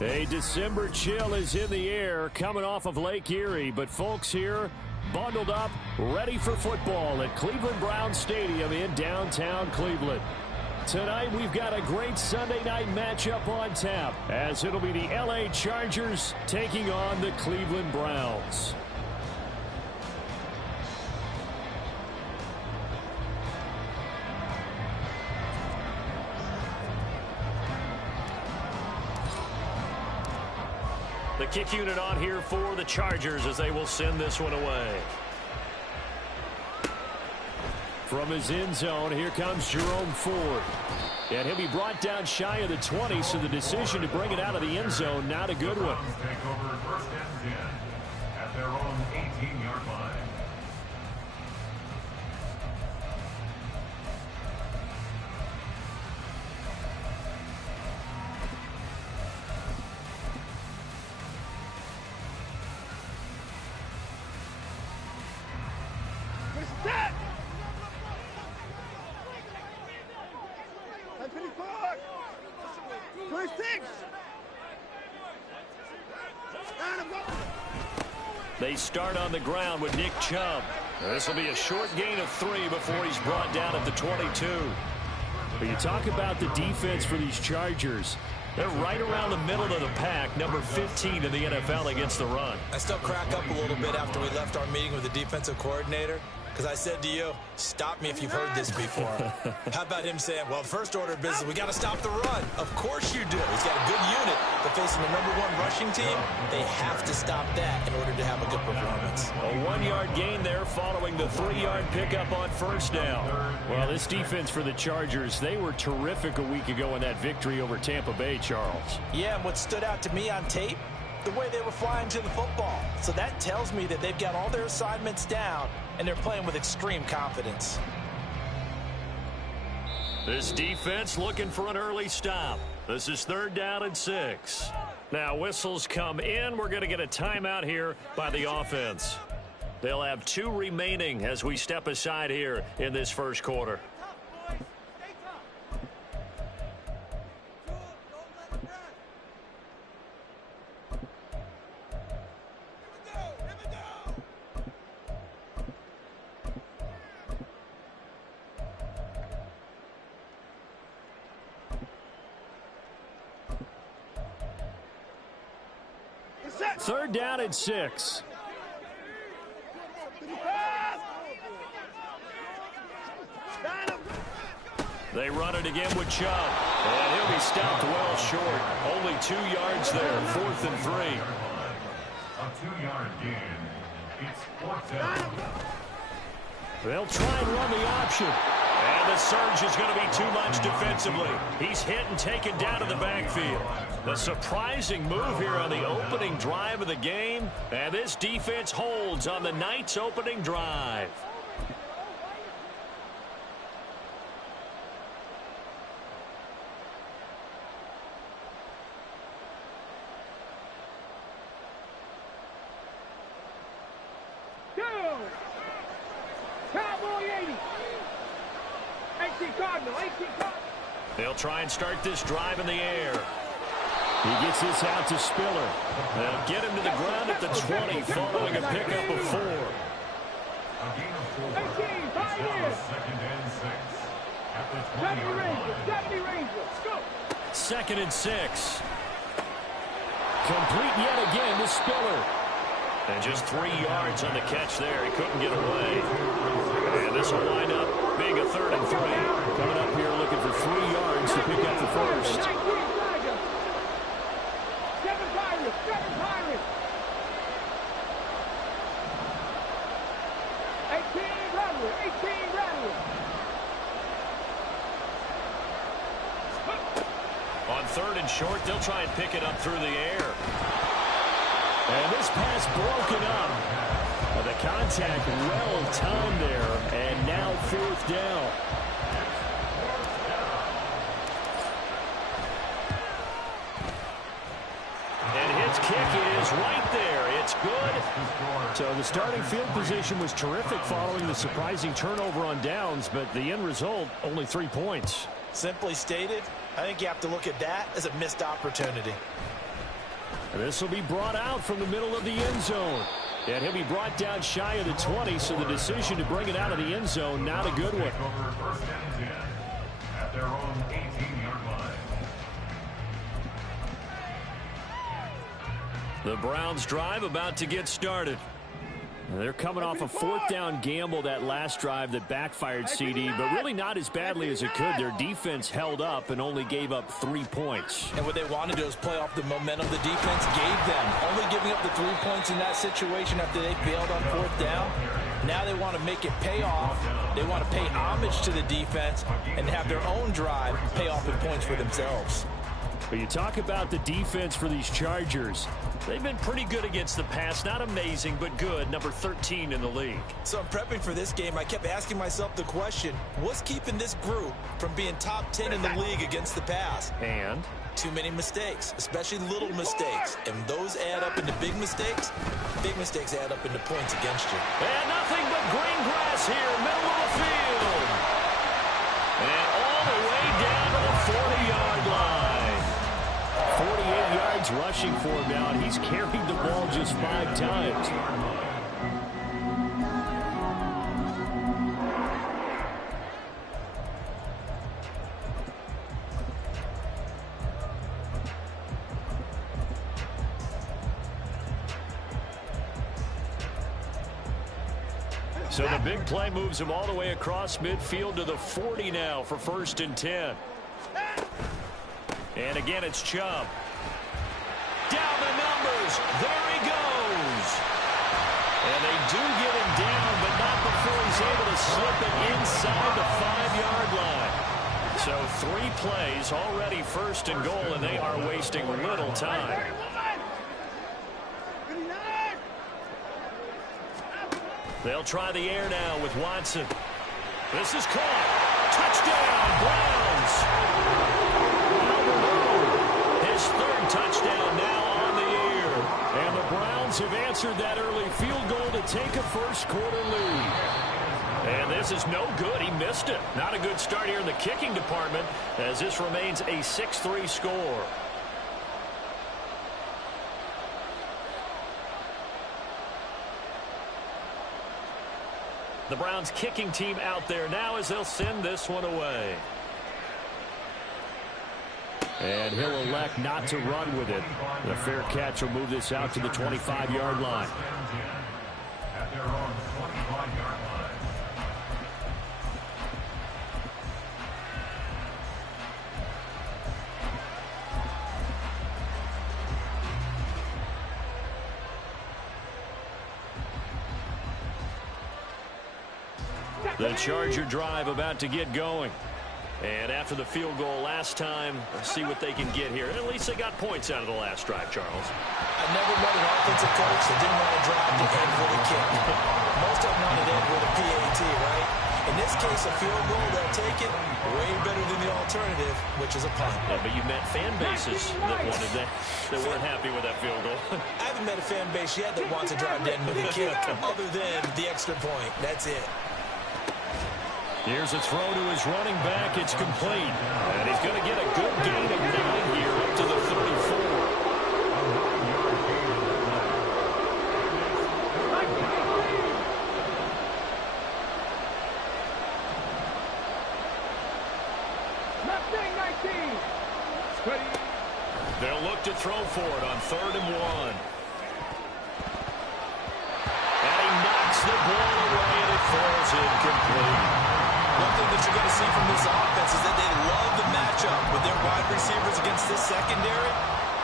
A December chill is in the air coming off of Lake Erie, but folks here bundled up, ready for football at Cleveland Browns Stadium in downtown Cleveland. Tonight we've got a great Sunday night matchup on tap, as it'll be the LA Chargers taking on the Cleveland Browns. The kick unit on here for the Chargers as they will send this one away. From his end zone, here comes Jerome Ford. And he'll be brought down shy of the 20, so the decision to bring it out of the end zone, not a good one. Take over first and 10 at their own 18-yard line. They start on the ground with Nick Chubb. This will be a short gain of 3 before he's brought down at the 22. But you talk about the defense for these Chargers. They're right around the middle of the pack, number 15 in the NFL against the run. I still crack up a little bit after we left our meeting with the defensive coordinator, because I said to you, stop me if you've heard this before. How about him saying, well, first order of business, we got to stop the run. Of course you do. He's got a good unit, but facing the #1 rushing team, they have to stop that in order to have a good performance. A 1-yard gain there following the 3-yard pickup on first down. Well, this defense for the Chargers, they were terrific a week ago in that victory over Tampa Bay, Charles. Yeah, and what stood out to me on tape, the way they were flying to the football. So that tells me that they've got all their assignments down, and they're playing with extreme confidence. This defense looking for an early stop. This is 3rd down and 6. Now whistles come in. We're going to get a timeout here by the offense. They'll have 2 remaining as we step aside here in this first quarter. Third down and 6. They run it again with Chubb. And he'll be stopped well short. Only 2 yards there. 4th and 3. A 2-yard gain. It's 4th down. They'll try and run the option. And the surge is going to be too much defensively. He's hit and taken down to the backfield. The surprising move here on the opening drive of the game. And this defense holds on the night's opening drive. They'll try and start this drive in the air. He gets this out to Spiller. They'll get him to the ground at the 20 following a pickup of 4. A gain of 4. It's now 2nd and 6 at the 20-yard line. 2nd and 6. Complete yet again to Spiller. And just 3 yards on the catch there. He couldn't get away. And this will wind up being a 3rd and 3. Coming up here looking for 3 yards to pick up the first. On 3rd and short, they'll try and pick it up through the air. And this pass broken up. The contact well timed there, and now 4th down. And his kick is right there. It's good. So the starting field position was terrific following the surprising turnover on downs, but the end result, only 3 points. Simply stated, I think you have to look at that as a missed opportunity. And this will be brought out from the middle of the end zone. And he'll be brought down shy of the 20, so the decision to bring it out of the end zone, not a good one. First and 10 at their own 18-yard line. The Browns drive about to get started. They're coming off a fourth down gamble that last drive that backfired, CD, but really not as badly as it could. Their defense held up and only gave up 3 points. And what they want to do is play off the momentum the defense gave them. Only giving up the 3 points in that situation after they failed on fourth down. Now they want to make it pay off. They want to pay homage to the defense and have their own drive pay off in points for themselves. But you talk about the defense for these Chargers. They've been pretty good against the pass. Not amazing, but good. Number 13 in the league. So I'm prepping for this game. I kept asking myself the question, what's keeping this group from being top 10 in the league against the pass? And too many mistakes, especially little mistakes. And those add up into big mistakes. Big mistakes add up into points against you. And nothing but green grass here, middle of the field. And all the way down to the 40-yard line. 48 yards rushing for him now, and he's carried the ball just 5 times. So the big play moves him all the way across midfield to the 40 now for 1st and 10. And again, it's Chubb. Down the numbers. There he goes. And they do get him down, but not before he's able to slip it inside the 5-yard line. So 3 plays, already 1st and goal, and they are wasting little time. They'll try the air now with Watson. This is caught. Touchdown, Browns. His 3rd touchdown now on the air. And the Browns have answered that early field goal to take a first-quarter lead. And this is no good. He missed it. Not a good start here in the kicking department as this remains a 6-3 score. The Browns kicking team out there now as they'll send this one away. And he'll elect not to run with it. The fair catch will move this out to the 25-yard line. At their own 25-yard line. The Charger drive about to get going. And after the field goal last time, let's see what they can get here. At least they got points out of the last drive, Charles. I never met an offensive coach that didn't want to drive to end with a kick. Most of them want to end with a PAT, right? In this case, a field goal, they'll take it way better than the alternative, which is a punt. Yeah, but you met fan bases that wanted that, that weren't happy with that field goal. I haven't met a fan base yet that wants to drive to end with a kick other than the extra point. That's it. Here's a throw to his running back. It's complete. And he's going to get a good gain of 9 here up to the 34. They'll look to throw for it on 3rd and 1. And he knocks the ball away, and it falls incomplete. One thing that you're going to see from this offense is that they love the matchup with their wide receivers against this secondary.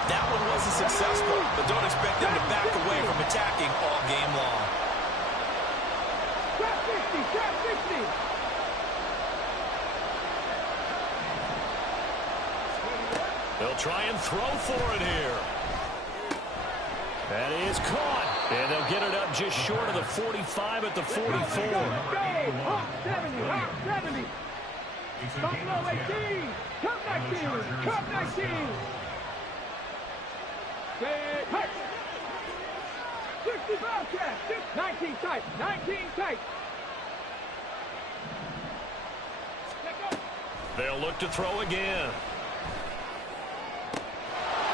That one wasn't successful, but don't expect them to back away from attacking all game long. Trap 60, trap 60. They'll try and throw for it here. That is caught. And they'll get it up just short of the 45 at the 44. Hop 70, hop 70. Buffalo 18, Cup 19, Cup 19. Big hut. 65 catch, 19 tight, 19 tight. They'll look to throw again.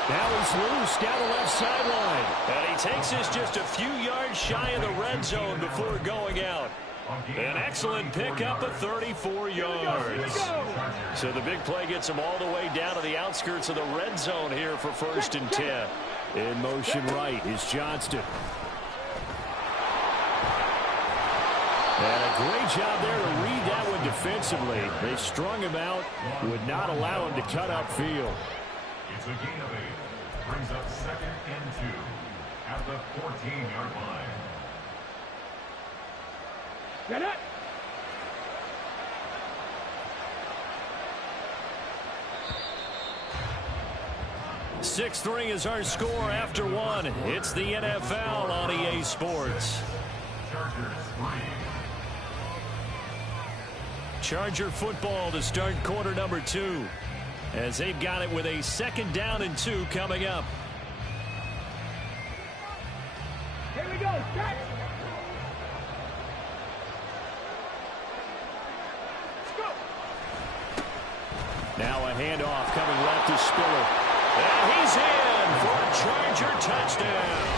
Now he's loose down the left sideline. And he takes this just a few yards shy of the red zone before going out. An excellent pickup of 34 yards. So the big play gets him all the way down to the outskirts of the red zone here for 1st and 10. In motion right is Johnston. And a great job there to read that one defensively. They strung him out, would not allow him to cut upfield. It's a gain of 8. Brings up 2nd and 2 at the 14-yard line. Get it! Sixth ring is our score after 1. It's the NFL on EA Sports. Charger football to start quarter number 2. As they've got it with a 2nd down and 2 coming up. Here we go, catch! Now a handoff coming left to Spiller. And he's in for a Charger touchdown.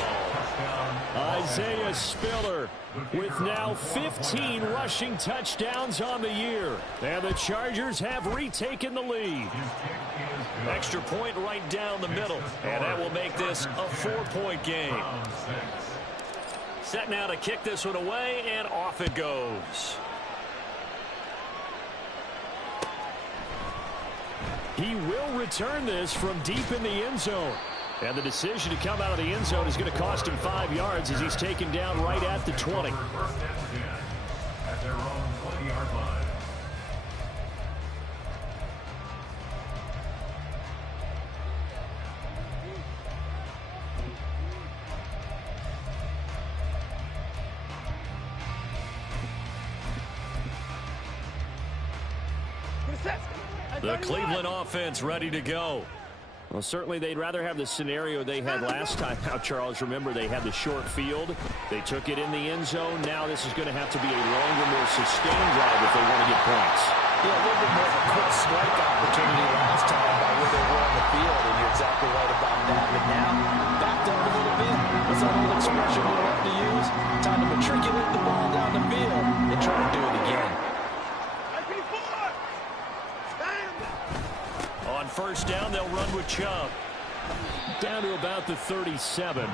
Isaiah Spiller with now 15 rushing touchdowns on the year. And the Chargers have retaken the lead. Extra point right down the middle. And that will make this a 4-point game. Set now to kick this one away, and off it goes. He will return this from deep in the end zone. And the decision to come out of the end zone is going to cost him 5 yards as he's taken down right at the 20. At their own 20-yard line. The Cleveland offense ready to go. Well, certainly they'd rather have the scenario they had last time out, Charles. Remember, they had the short field. They took it in the end zone. Now this is going to have to be a longer, more sustained drive if they want to get points. Yeah, a little bit more of a quick strike opportunity last time by where they were on the field, and you're exactly right about that. But now, backed up a little bit. What's that old expression we love to use? Time to matriculate the ball down the field and try to do it again. On 1st down, they'll run with Chubb. Down to about the 37.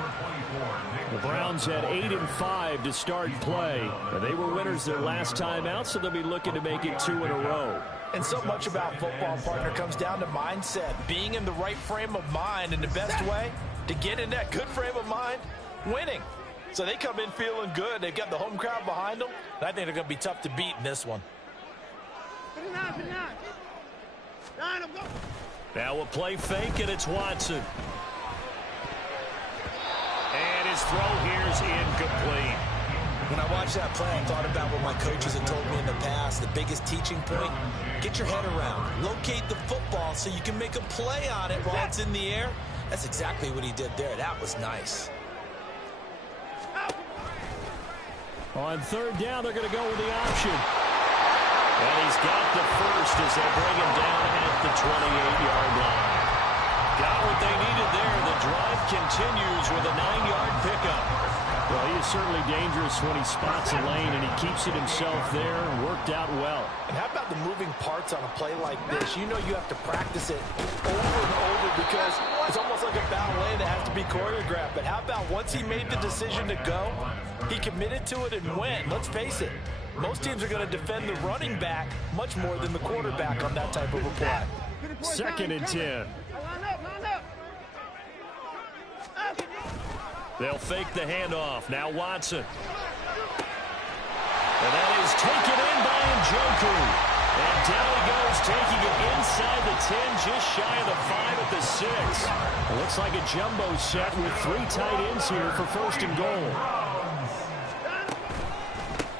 The Browns had 8-5 to start play. And they were winners their last time out, so they'll be looking to make it 2 in a row. And so much about football, partner, comes down to mindset. Being in the right frame of mind, and the best way to get in that good frame of mind, winning. So they come in feeling good. They've got the home crowd behind them. And I think they're going to be tough to beat in this one. Now a play fake, and it's Watson. And his throw here is incomplete. When I watched that play, I thought about what my coaches had told me in the past. The biggest teaching point, get your head around. Locate the football so you can make a play on it while it's in the air. That's exactly what he did there. That was nice. On 3rd down, they're going to go with the option. And he's got the first as they bring him down at the 28-yard line. Got what they needed there. The drive continues with a 9-yard pickup. Well, he is certainly dangerous when he spots a lane, and he keeps it himself there and worked out well. And how about the moving parts on a play like this? You know you have to practice it over and over because it's almost like a ballet that has to be choreographed. But how about once he made the decision to go, he committed to it and went. Let's face it, most teams are going to defend the running back much more than the quarterback on that type of a play. 2nd and 10. They'll fake the handoff. Now Watson. And that is taken in by Njoku. And down he goes, taking it inside the 10, just shy of the 5 at the 6. It looks like a jumbo set with 3 tight ends here for 1st and goal.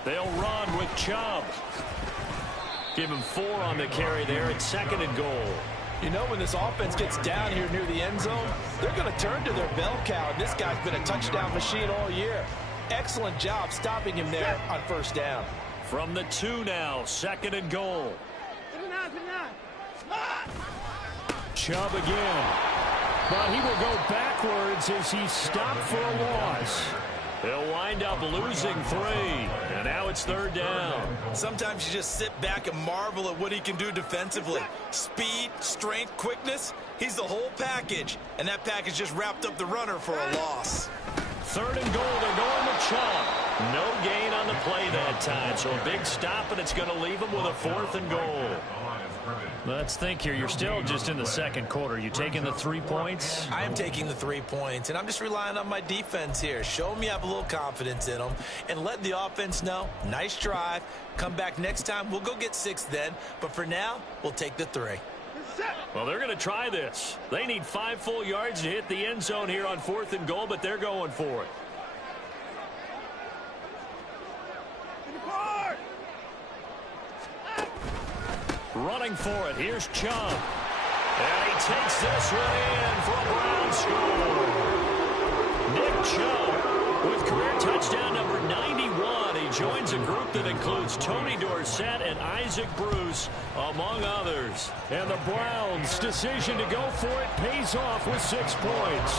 They'll run with Chubb. Give him 4 on the carry there at 2nd and goal. You know, when this offense gets down here near the end zone, they're going to turn to their bell cow. And this guy's been a touchdown machine all year. Excellent job stopping him there on 1st down. From the 2 now, 2nd and goal. Chubb again. But he will go backwards as he's stopped for a loss. He'll wind up losing 3, and now it's 3rd down. Sometimes you just sit back and marvel at what he can do defensively. Speed, strength, quickness, he's the whole package. And that package just wrapped up the runner for a loss. 3rd and goal, they're going to Chunk. No gain on the play that time, so a big stop, and it's going to leave him with a 4th and goal. Let's think here. You're still just in the 2nd quarter. You taking the 3 points? I am taking the 3 points, and I'm just relying on my defense here. Show me I have a little confidence in them, and let the offense know, nice drive. Come back next time. We'll go get 6 then, but for now, we'll take the 3. Well, they're going to try this. They need 5 full yards to hit the end zone here on 4th and goal, but they're going for it. Running for it. Here's Chung. And he takes this one in for a Brown score. Nick Chung with career touchdown number 91. He joins a group that includes Tony Dorsett and Isaac Bruce, among others. And the Browns' decision to go for it pays off with 6 points.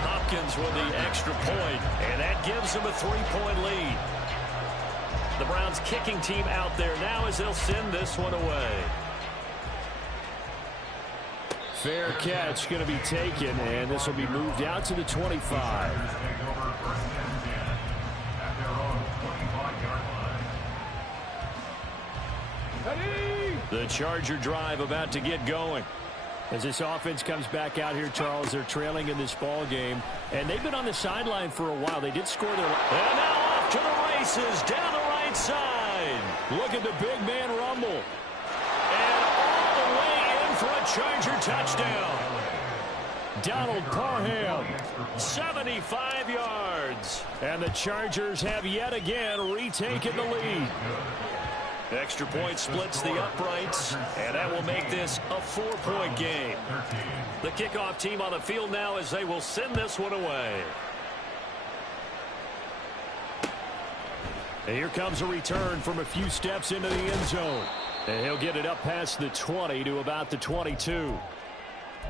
Hopkins with the extra point, and that gives him a 3-point lead. The Browns kicking team out there now as they'll send this one away. Fair catch going to be taken, and this will be moved out to the 25. The Charger drive about to get going. As this offense comes back out here, Charles, they're trailing in this ball game, and they've been on the sideline for a while. They did score their... And now off to the races, down the right side. Look at the big man rumble. And all the way in for a Charger touchdown. Donald Parham, 75 yards. And the Chargers have yet again retaken the lead. Extra point splits the uprights, and that will make this a 4-point game. The kickoff team on the field now as they will send this one away. And here comes a return from a few steps into the end zone. And he'll get it up past the 20 to about the 22.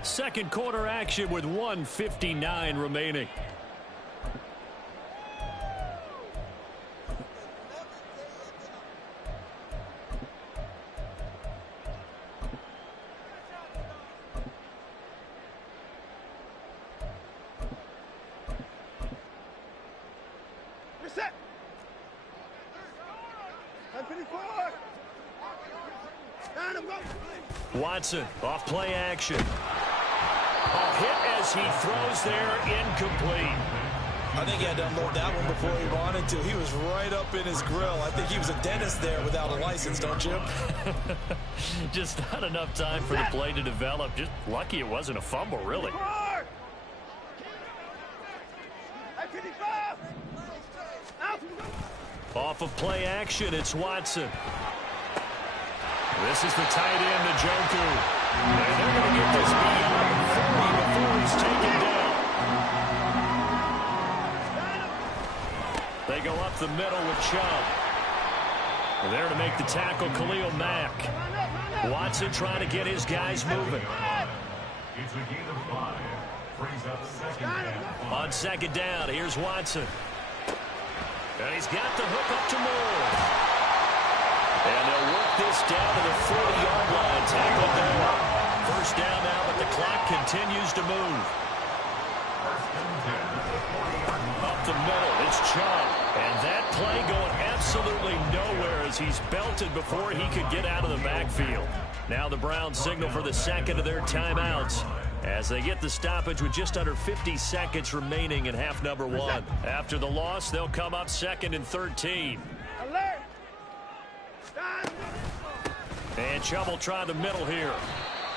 2nd quarter action with 1:59 remaining. Watson off play action. A hit as he throws there, incomplete. I think he had to unload that one before he wanted to. He was right up in his grill. I think he was a dentist there without a license, don't you? Just not enough time for the play to develop. Just lucky it wasn't a fumble, really. Off of play action, it's Watson. This is the tight end, Njoku. And they're going to get this beyond 40 before he's taken down. They go up the middle with Chubb. There to make the tackle, Khalil Mack. Watson trying to get his guys moving. It's a gain of 5. Brings up 2nd and 5. On 2nd down, here's Watson. And he's got the hook up to Moore. And they'll work this down to the 40-yard line. Tackled there. 1st down now, but the clock continues to move. Up the middle, it's Chubb. And that play going absolutely nowhere as he's belted before he could get out of the backfield. Now the Browns signal for the 2nd of their timeouts as they get the stoppage with just under 50 seconds remaining in half number 1. After the loss, they'll come up 2nd and 13. And Chubb will try the middle here.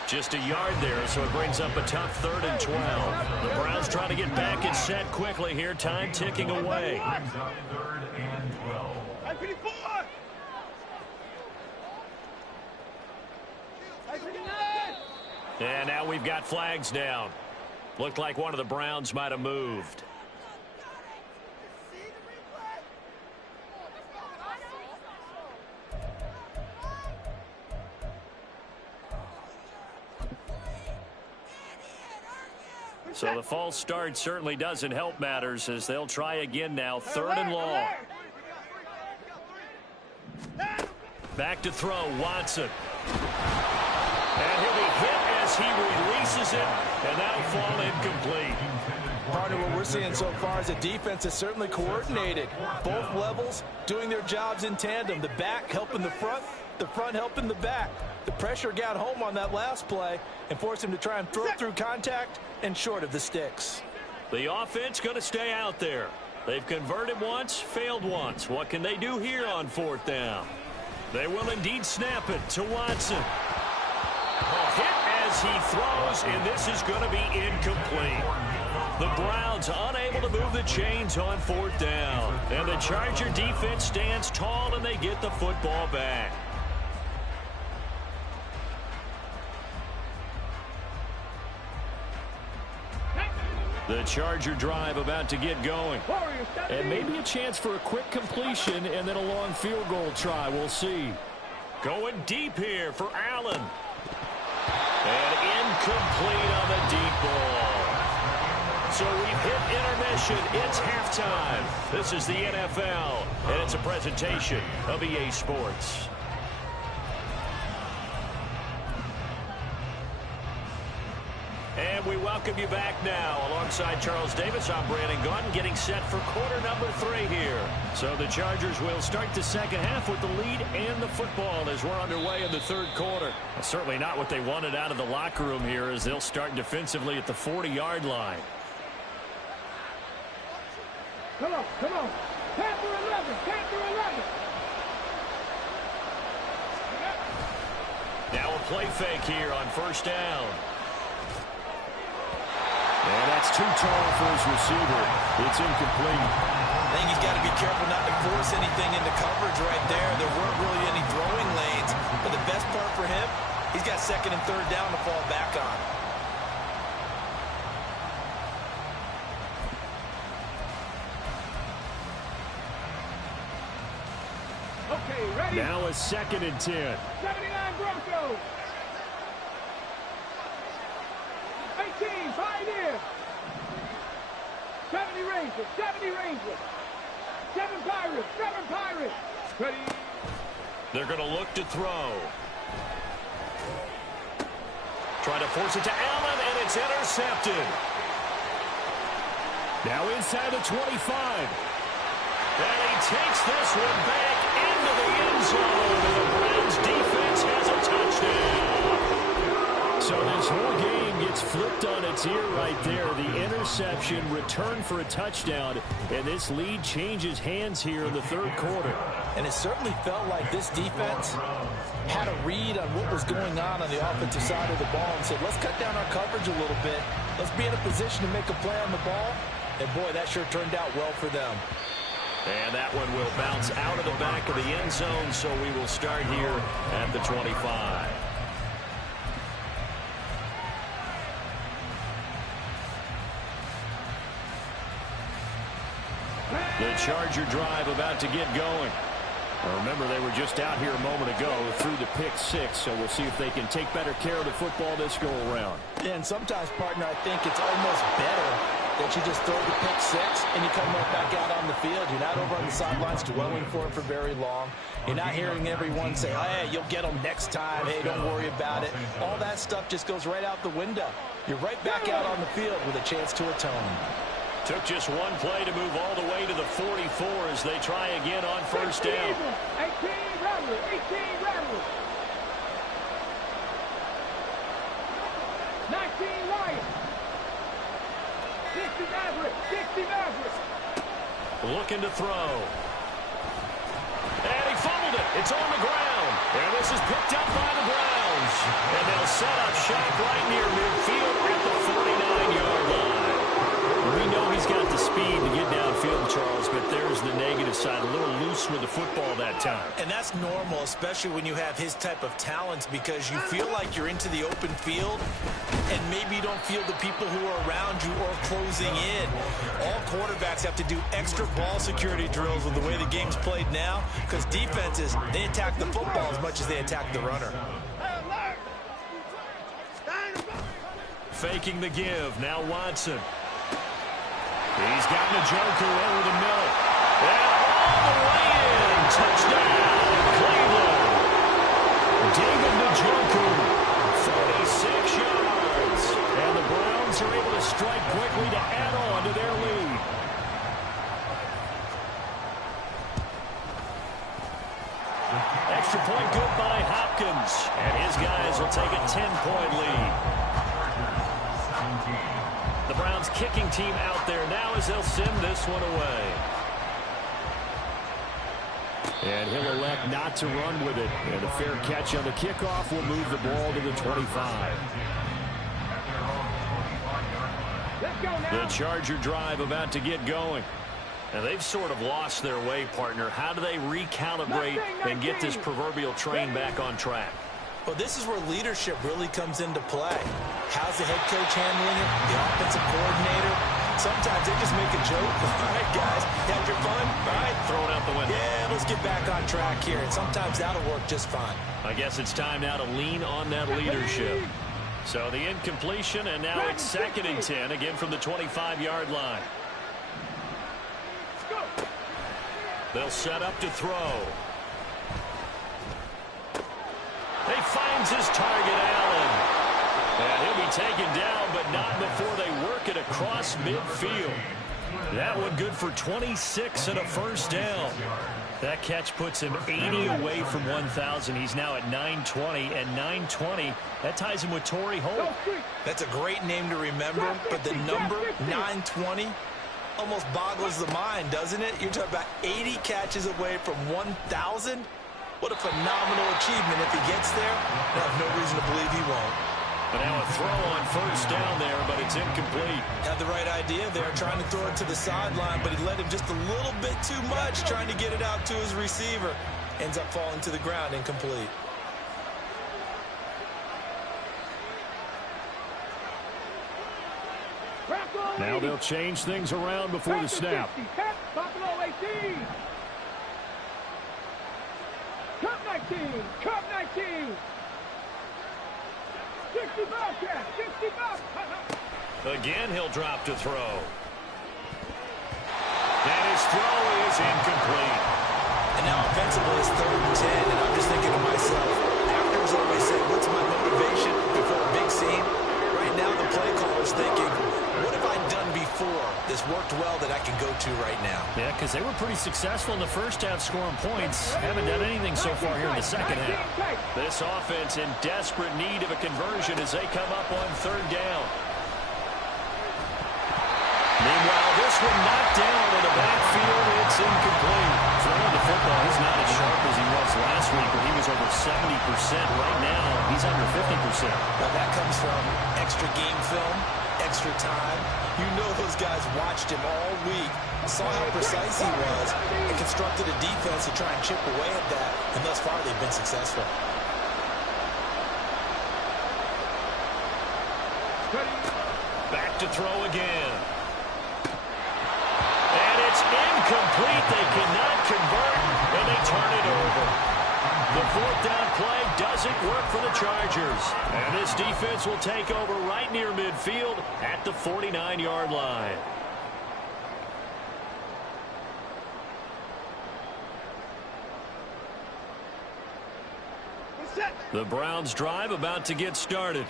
Just a yard there, so it brings up a tough 3rd and 12. The Browns trying to get back and set quickly here. Time ticking away. 3rd and 12. And now we've got flags down. Looked like one of the Browns might have moved. So the false start certainly doesn't help matters as they'll try again now. 3rd and long. Back to throw, Watson. And he'll be hit as he releases it, and that'll fall incomplete. Partner, what we're seeing so far is the defense is certainly coordinated. Both levels doing their jobs in tandem. The back helping the front helping the back. The pressure got home on that last play and forced him to try and throw through contact and short of the sticks. The offense going to stay out there. They've converted once, failed once. What can they do here on 4th down? They will indeed snap it to Watson. Hit as he throws, and this is going to be incomplete. The Browns unable to move the chains on 4th down. And the Charger defense stands tall, and they get the football back. The Charger drive about to get going. And maybe a chance for a quick completion and then a long field goal try. We'll see. Going deep here for Allen. And incomplete on the deep ball. So we've hit intermission. It's halftime. This is the NFL, and it's a presentation of EA Sports. And we welcome you back now. Alongside Charles Davis, I'm Brandon Gaudin, getting set for quarter number 3 here. So the Chargers will start the second half with the lead and the football as we're underway in the 3rd quarter. Well, certainly not what they wanted out of the locker room here as they'll start defensively at the 40-yard line. Come on, come on. Panther 11, Panther 11. Now a play fake here on 1st down. And that's too tall for his receiver. It's incomplete. I think he's got to be careful not to force anything into coverage right there. There weren't really any throwing lanes. But the best part for him, he's got 2nd and 3rd down to fall back on. Okay, ready? Now a 2nd and 10. 79 Broncos. 18, Pioneer. 70 Rangers, 70 Rangers. 7 Pirates, 7 Pirates. Ready? They're going to look to throw. Trying to force it to Allen, and it's intercepted. Now inside the 25. And he takes this one back into the end zone, and the Browns defense has a touchdown. So this whole game gets flipped on its ear right there. The interception, return for a touchdown, and this lead changes hands here in the 3rd quarter. And it certainly felt like this defense had a read on what was going on the offensive side of the ball and said, let's cut down our coverage a little bit. Let's be in a position to make a play on the ball. And, boy, that sure turned out well for them. And that one will bounce out of the back of the end zone, so we will start here at the 25. The Charger drive about to get going. Well, remember, they were just out here a moment ago through the pick 6, so we'll see if they can take better care of the football this go-around. And sometimes, partner, I think it's almost better that you just throw the pick 6 and you come right back out on the field. You're not over on the sidelines dwelling for it for very long. You're not hearing everyone say, hey, you'll get them next time. Hey, don't worry about it. All that stuff just goes right out the window. You're right back out on the field with a chance to atone. Took just one play to move all the way to the 44 as they try again on 1st down. 18 Rebels, 18 Rebels. 19 Lions. 60 Mavericks, 60 Mavericks. Looking to throw. And he fumbled it. It's on the ground. And this is picked up by the Browns. And they'll set up shop right near midfield at the 49-yard line. We know he's got the speed to get downfield, Charles, but there's the negative side. A little loose with the football that time. And that's normal, especially when you have his type of talents, because you feel like you're into the open field and maybe you don't feel the people who are around you or closing in. All quarterbacks have to do extra ball security drills with the way the game's played now, because defenses, they attack the football as much as they attack the runner. faking the give. Now Watson. He's got Njoku over the middle. And all the way in. Touchdown, Cleveland. David Njoku, 46 yards. And the Browns are able to strike quickly to add on to their lead. Extra point good by Hopkins. And his guys will take a 10-point lead. The Browns kicking team out there now as they'll send this one away. And he'll elect not to run with it. And a fair catch on the kickoff will move the ball to the 25. The Charger drive about to get going. And they've sort of lost their way, partner. How do they recalibrate and get this proverbial train back on track? Well, this is where leadership really comes into play. How's the head coach handling it? The offensive coordinator? Sometimes they just make a joke. All right, guys, had your fun? All right, Throw it out the window. yeah, let's get back on track here. And sometimes that'll work just fine. I guess it's time now to lean on that leadership. So the incompletion, and now it's 2nd and 10, again from the 25-yard line. They'll set up to throw. He finds his target, Allen. And he'll be taken down, but not before they work it across midfield. That one good for 26 and a first down. That catch puts him 80 away from 1,000. He's now at 920, and 920, that ties him with Torrey Holt. That's a great name to remember, but the number 920 almost boggles the mind, doesn't it? You're talking about 80 catches away from 1,000. What a phenomenal achievement. If he gets there, I have no reason to believe he won't. But now a throw on first down there, but it's incomplete. Had the right idea there, trying to throw it to the sideline, but he led him just a little bit too much, trying to get it out to his receiver. Ends up falling to the ground, incomplete. Now they'll change things around before the snap. Buffalo 18. Cup 19. Cup 19. 60 Bobcat. 60 Bobcat. Again, he'll drop to throw. And his throw is incomplete. And now offensively it's 3rd and 10, and I'm just thinking to myself, actors always say, what's my motivation before a big scene? Right now the play caller's thinking, what have I done before that's worked well that I can go to right now? Yeah, because they were pretty successful in the first half scoring points. Haven't done anything so far here in the second half. This offense in desperate need of a conversion as they come up on 3rd down. Meanwhile, this one knocked down in the backfield. It's incomplete. Throwing the football, he's not as sharp as he was last week, where he was over 70%. Right now, he's under 50%. Now that comes from extra game film, extra time. You know those guys watched him all week, saw how precise he was, and constructed a defense to try and chip away at that. And thus far, they've been successful. Back to throw again. And it's incomplete. They cannot convert, and they turn it over. The 4th down play doesn't work for the Chargers. And this defense will take over right near midfield at the 49-yard line. The Browns drive about to get started.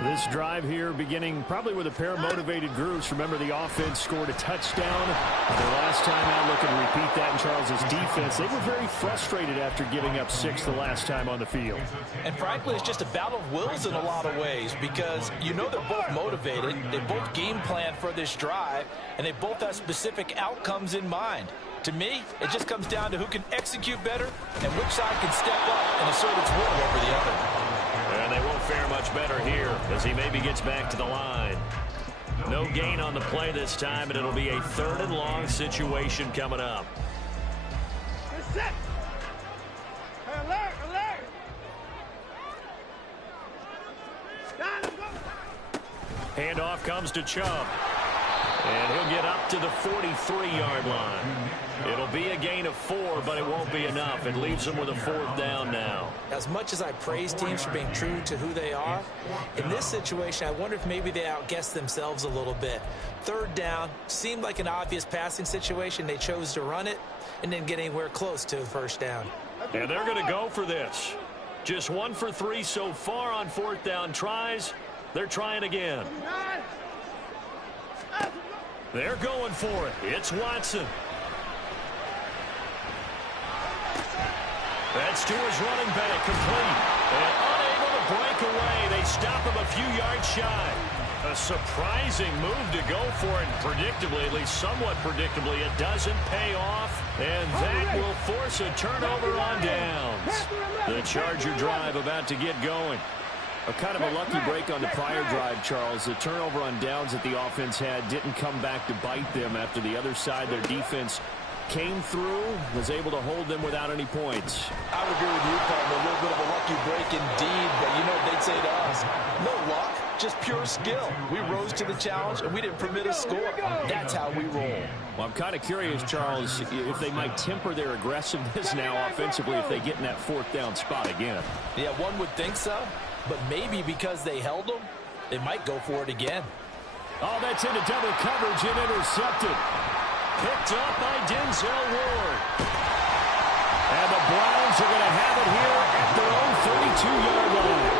This drive here beginning probably with a pair of motivated groups. Remember, the offense scored a touchdown. Their last time out, looking to repeat that in Charles's defense. They were very frustrated after giving up 6 the last time on the field. And frankly, it's just a battle of wills in a lot of ways, because you know they're both motivated. They both game plan for this drive, and they both have specific outcomes in mind. To me, it just comes down to who can execute better and which side can step up and assert its will over the other. And they won't fare much better here as he maybe gets back to the line. No gain on the play this time, and it'll be a 3rd and long situation coming up. Set. Alert, alert. Handoff comes to Chubb. And he'll get up to the 43-yard line. It'll be a gain of 4, but it won't be enough. It leaves them with a 4th down now. As much as I praise teams for being true to who they are, in this situation, I wonder if maybe they outguessed themselves a little bit. 3rd down seemed like an obvious passing situation. They chose to run it and didn't get anywhere close to a 1st down. And they're going to go for this. Just 1 for 3 so far on 4th down tries. They're trying again. They're going for it. It's Watson. That's to his running back, complete. And unable to break away. They stop him a few yards shy. A surprising move to go for it. Predictably, at least somewhat predictably, it doesn't pay off. And that will force a turnover on downs. The Charger drive about to get going. A kind of a lucky break on the prior drive, Charles. The turnover on downs that the offense had didn't come back to bite them after the other side. Their defense came through, was able to hold them without any points. I would agree with you, partner. A little bit of a lucky break indeed, but you know what they'd say to us? No luck, just pure skill. We rose to the challenge, and we didn't permit a score. That's how we roll. Well, I'm kind of curious, Charles, if they might temper their aggressiveness now offensively if they get in that 4th down spot again. Yeah, one would think so, but maybe because they held them, they might go for it again. Oh, that's into double coverage and intercepted. Picked up by Denzel Ward. And the Browns are going to have it here at their own 32-yard line.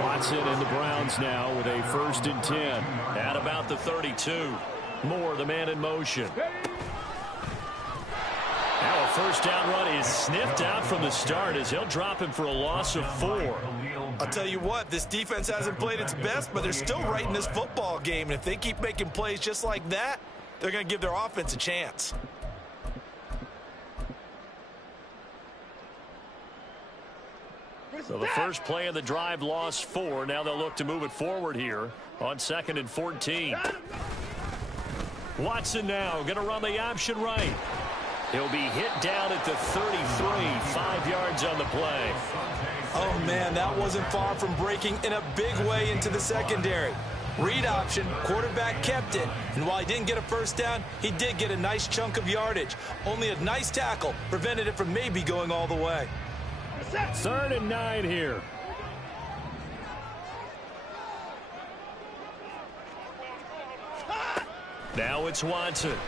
Watson and the Browns now with a 1st and 10 at about the 32. Moore, the man in motion. Now a 1st down run is sniffed out from the start as they'll drop him for a loss of 4. I'll tell you what, this defense hasn't played its best, but they're still right in this football game. And if they keep making plays just like that, they're going to give their offense a chance. So the first play of the drive lost 4. Now they'll look to move it forward here on 2nd and 14. Watson now going to run the option right. He'll be hit down at the 33, 5 yards on the play. Oh, man, that wasn't far from breaking in a big way into the secondary. Read option, quarterback kept it, and while he didn't get a 1st down, he did get a nice chunk of yardage. Only a nice tackle prevented it from maybe going all the way. 3rd and 9 here. Now it's Watson.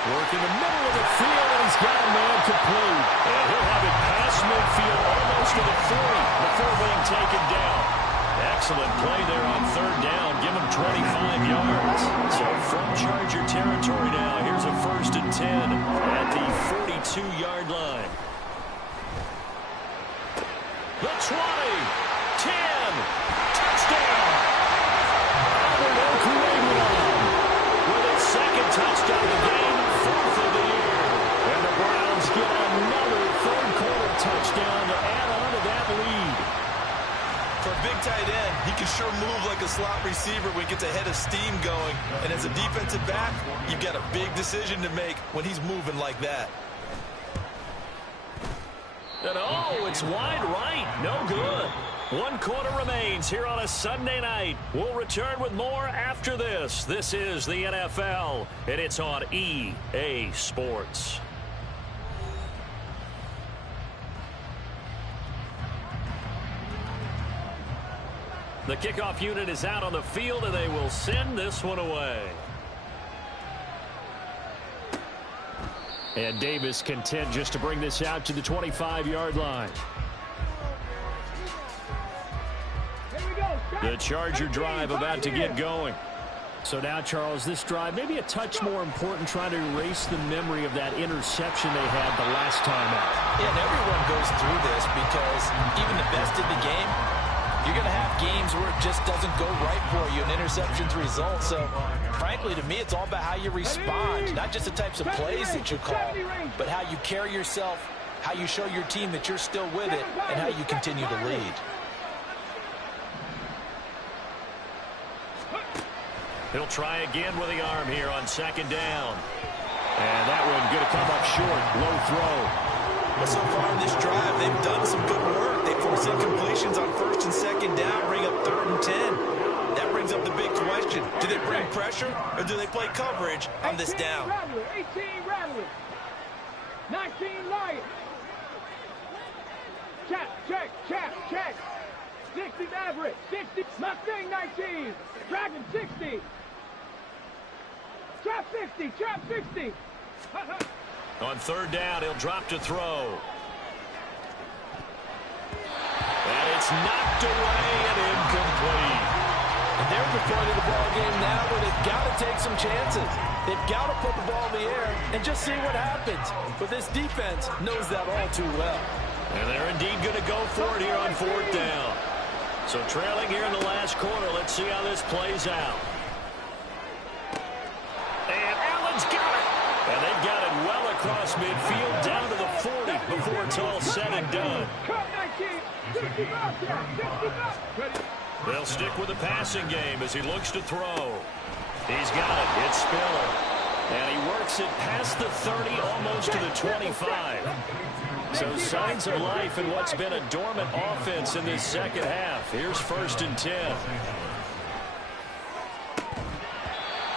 Work in the middle of the field, and he's got a man complete. And he'll have it past midfield, almost to the 40, before being taken down. Excellent play there on 3rd down. Give him 25 yards. So from Charger territory now, here's a 1st and 10 at the 42-yard line. The 20, 10, touchdown. Albert Okwuegbunam with his 2nd touchdown of the game. 4th of the year. And the Browns get another 3rd quarter touchdown to add on to that lead. For a big tight end, he can sure move like a slot receiver when he gets a head of steam going. And as a defensive back, you've got a big decision to make when he's moving like that. And oh, it's wide right. No good. 1 quarter remains here on a Sunday night. We'll return with more after this. This is the NFL, and it's on EA Sports. The kickoff unit is out on the field, and they will send this one away. And Davis content just to bring this out to the 25-yard line. The Charger drive about to get going. So now, Charles, this drive maybe a touch more important, trying to erase the memory of that interception they had the last time out. Yeah, and everyone goes through this because even the best in the game, you're going to have games where it just doesn't go right for you, and interceptions result. So, frankly, to me, it's all about how you respond, not just the types of plays that you call, but how you carry yourself, how you show your team that you're still with it, and how you continue to lead. He'll try again with the arm here on 2nd down. And that one going to come up short. Low throw. But so far in this drive, they've done some good work. They force incompletions on 1st and 2nd down, bring up 3rd and 10. That brings up the big question. Do they bring pressure or do they play coverage on this down? Rattler, 18 Rattler, 19 Lion. Check. 60 Maverick, 60 Mustang 19, Dragon 60. Trap 60. On 3rd down, he'll drop to throw. And it's knocked away and incomplete. And they're at the point of the ball game now where they've got to take some chances. They've got to put the ball in the air and just see what happens. But this defense knows that all too well. And they're indeed going to go for it here on 4th down. So trailing here in the last quarter. Let's see how this plays out. And Allen's got it. And they've got it well across midfield down to the 40 before it's all said and done. They'll stick with the passing game as he looks to throw. He's got it. It's Spiller. And he works it past the 30, almost to the 25. So signs of life in what's been a dormant offense in this second half. Here's 1st and 10.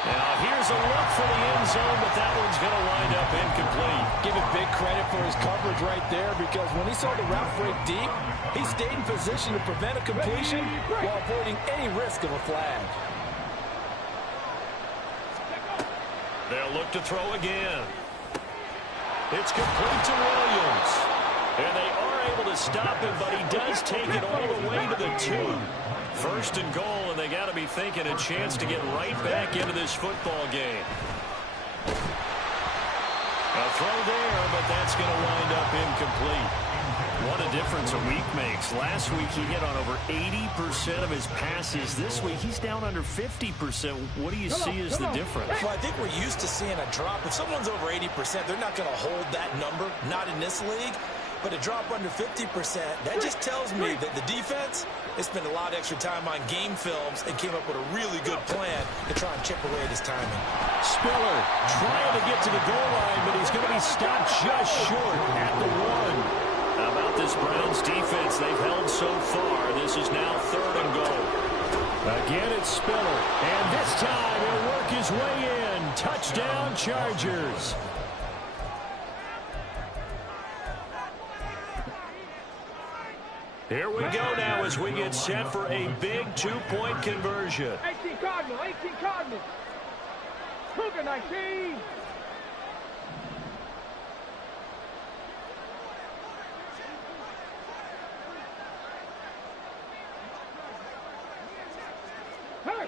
Now here's a look for the end zone, but that one's going to wind up incomplete. Give him big credit for his coverage right there, because when he saw the route break deep, he stayed in position to prevent a completion while avoiding any risk of a flag. They'll look to throw again. It's complete to Williams. And they are able to stop him, but he does take it all the way to the 2. 1st and goal, and they got to be thinking a chance to get right back into this football game. A throw there, but that's going to wind up incomplete. What a difference a week makes. Last week he hit on over 80% of his passes. This week he's down under 50%. What do you see as the difference? Well, I think we're used to seeing a drop. If someone's over 80%, they're not going to hold that number, not in this league. But a drop under 50%, that just tells me that the defense has spent a lot of extra time on game films and came up with a really good plan to try and chip away at his timing. Spiller trying to get to the goal line, but he's going to be stopped just short at the 1. How about this Browns defense they've held so far? This is now 3rd and goal. Again, it's Spiller. And this time he'll work his way in. Touchdown, Chargers. Here we go now as we get set for a big 2-point conversion. 18 Cardinals. Cougar 19.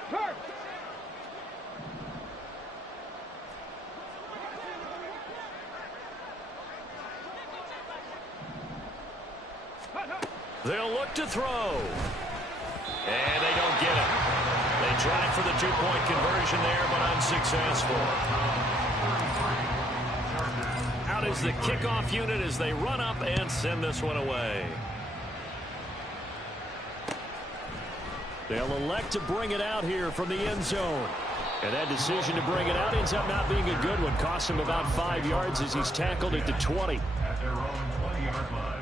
Hurt. They'll look to throw. And they don't get it. They tried for the 2-point conversion there, but unsuccessful. Out is the kickoff unit as they run up and send this one away. They'll elect to bring it out here from the end zone. And that decision to bring it out ends up not being a good one. Costs him about 5 yards as he's tackled at the 20. At their own 20-yard line.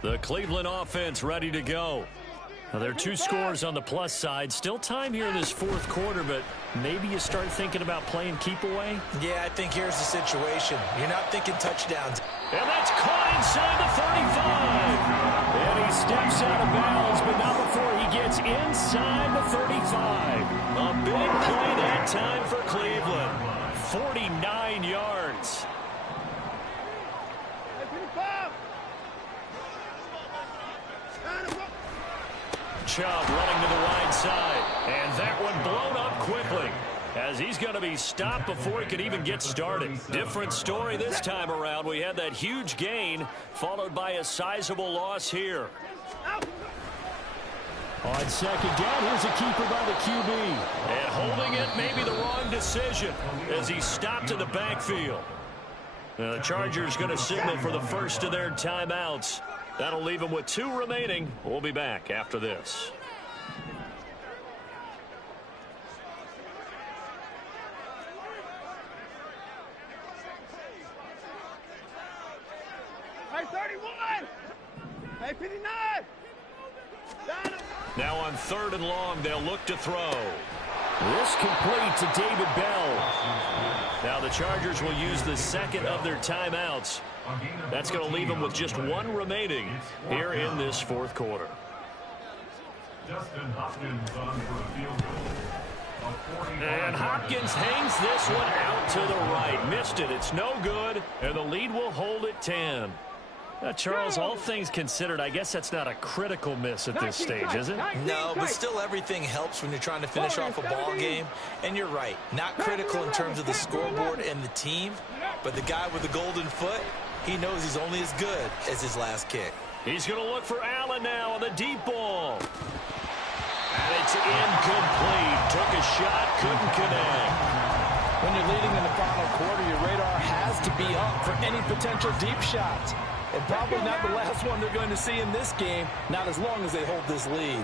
The Cleveland offense ready to go. Now, there are 2 scores on the plus side. Still time here in this 4th quarter, but maybe you start thinking about playing keep away? Yeah, I think here's the situation. You're not thinking touchdowns. And that's caught inside the 35. And he steps out of bounds, but not before he gets inside the 35. A big play that time for Cleveland. 49 yards. Chubb running to the wide side. And that one blown up quickly as he's going to be stopped before he could even get started. Different story this time around. We had that huge gain followed by a sizable loss here. On second down, here's a keeper by the QB. And holding it may be the wrong decision as he stopped in the backfield. Now the Chargers going to signal for the first of their timeouts. That'll leave them with 2 remaining. We'll be back after this. Hey, 31! Hey, 59! Now on 3rd and long, they'll look to throw. This complete to David Bell. Now the Chargers will use the second of their timeouts. That's going to leave them with just 1 remaining here in this 4th quarter. Justin Hopkins on for a field goal. And Hopkins hangs this one out to the right. Missed it. It's no good. And the lead will hold at 10. Charles, all things considered, I guess that's not a critical miss at this stage, is it? No, but still everything helps when you're trying to finish off a ball game. And you're right, not critical in terms of the scoreboard and the team, but the guy with the golden foot, he knows he's only as good as his last kick. He's going to look for Allen now on the deep ball. And it's incomplete. Took a shot, couldn't connect. When you're leading in the final quarter, your radar has to be up for any potential deep shots. And probably not the last one they're going to see in this game, not as long as they hold this lead.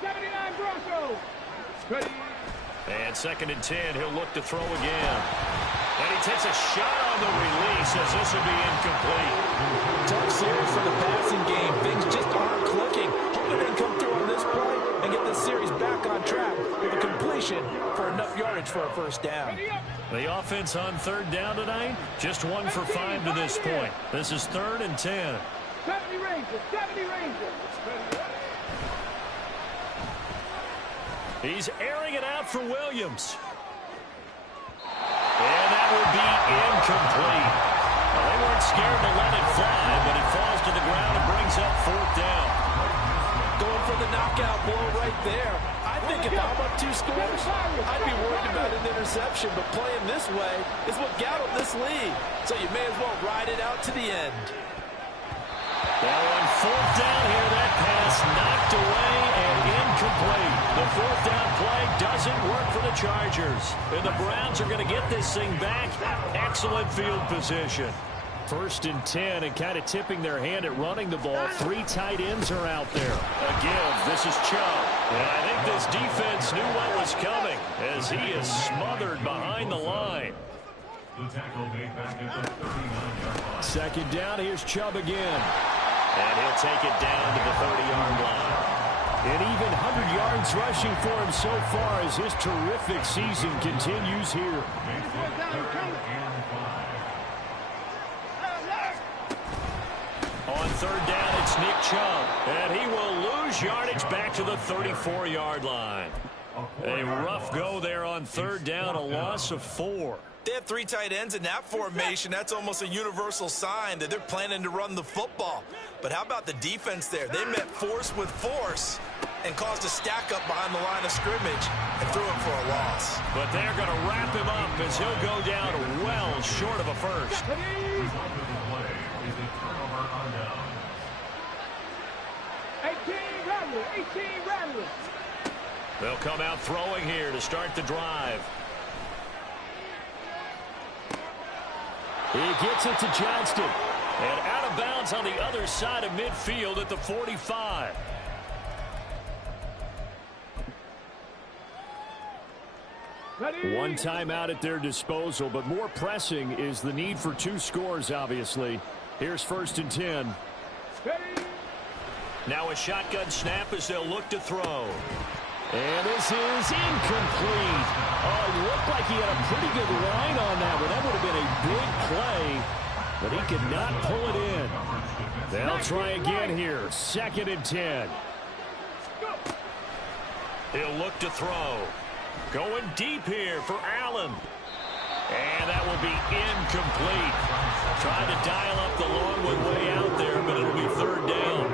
79 Broncos. Ready. And 2nd and 10, he'll look to throw again. And he takes a shot on the release as this will be incomplete. Tough series for the passing game. Things just aren't clicking. Hoping they can come through on this play and get this series back on track with a completion for enough yardage for a first down. The offense on 3rd down tonight, just 1 for 5 to this point. This is 3rd and 10. 70 Rangers. 70 Rangers. He's airing it out for Williams. And that will be incomplete. Well, they weren't scared to let it fly, but it falls to the ground and brings up 4th down. Going for the knockout blow right there. I think if I'm up 2 scores, I'd be worried about an interception, but playing this way is what got them this lead. So you may as well ride it out to the end. Now on 4th down here, that pass knocked away and incomplete. The 4th down play doesn't work for the Chargers. And the Browns are going to get this thing back. Excellent field position. 1st and 10, and kind of tipping their hand at running the ball. 3 tight ends are out there. A give. This is Chubb. And I think this defense knew what was coming as he is smothered behind the line. The tackle made back at the 39-yard line. 2nd down, here's Chubb again. And he'll take it down to the 30-yard line. And even 100 yards rushing for him so far as his terrific season continues here. On 3rd down, it's Nick Chubb. And he will lose yardage back to the 34-yard line. A rough go there on 3rd down, a loss of 4. They have 3 tight ends in that formation. That's almost a universal sign that they're planning to run the football. But how about the defense there? They met force with force and caused a stack up behind the line of scrimmage and threw him for a loss. But they're going to wrap him up as he'll go down well short of a first. 18 Rattlers. They'll come out throwing here to start the drive. He gets it to Johnston. And out of bounds on the other side of midfield at the 45. One timeout at their disposal, but more pressing is the need for 2 scores, obviously. Here's 1st and 10. Now a shotgun snap as they'll look to throw. And this is incomplete. Oh, it looked like he had a pretty good line on that one. That would have been a big play, but he could not pull it in. They'll try again here. 2nd and 10. He'll look to throw. Going deep here for Allen. And that will be incomplete. Trying to dial up the long one way out there, but it'll be 3rd down.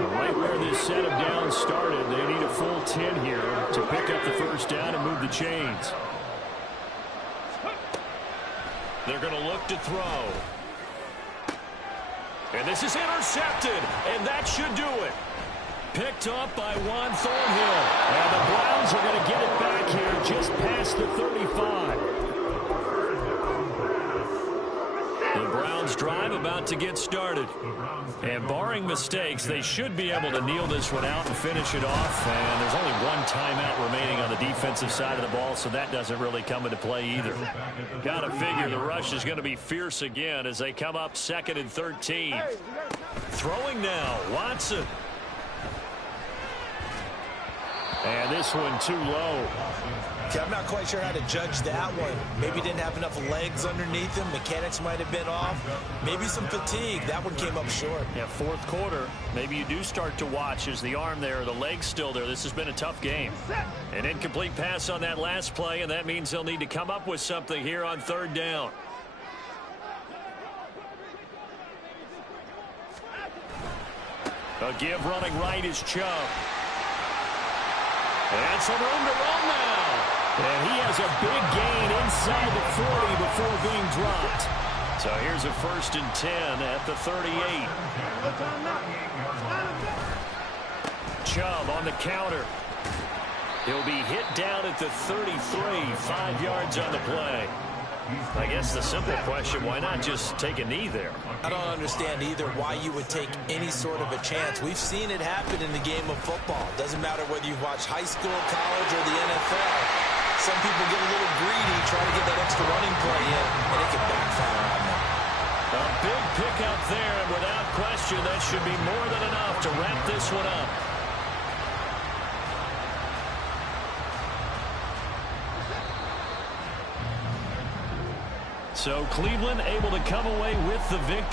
Right where this set of downs started, they need a full 10 here to pick up the 1st down and move the chains. They're going to look to throw. And this is intercepted, and that should do it. Picked up by Juan Thornhill. And the Browns are going to get it back here just past the 35. The Browns drive about to get started. And barring mistakes, they should be able to kneel this one out and finish it off. And there's only one timeout remaining on the defensive side of the ball, so that doesn't really come into play either. Got to figure the rush is going to be fierce again as they come up 2nd and 13. Throwing now, Watson. And this one too low. Okay, I'm not quite sure how to judge that one. Maybe didn't have enough legs underneath him. Mechanics might have been off. Maybe some fatigue. That one came up short. Yeah, 4th quarter. Maybe you do start to watch as the arm there, the leg's still there. This has been a tough game. An incomplete pass on that last play, and that means they'll need to come up with something here on 3rd down. A give running right is Chubb. And some room to run now. And he has a big gain inside the 40 before being dropped. So here's a 1st and 10 at the 38. Chubb on the counter. He'll be hit down at the 33, 5 yards on the play. I guess the simple question, why not just take a knee there? I don't understand either why you would take any sort of a chance. We've seen it happen in the game of football. Doesn't matter whether you've watched high school, college, or the NFL. Some people get a little greedy, try to get that extra running play in, and it can backfire on them. A big pickup there, and without question, that should be more than enough to wrap this one up. So Cleveland able to come away with the victory.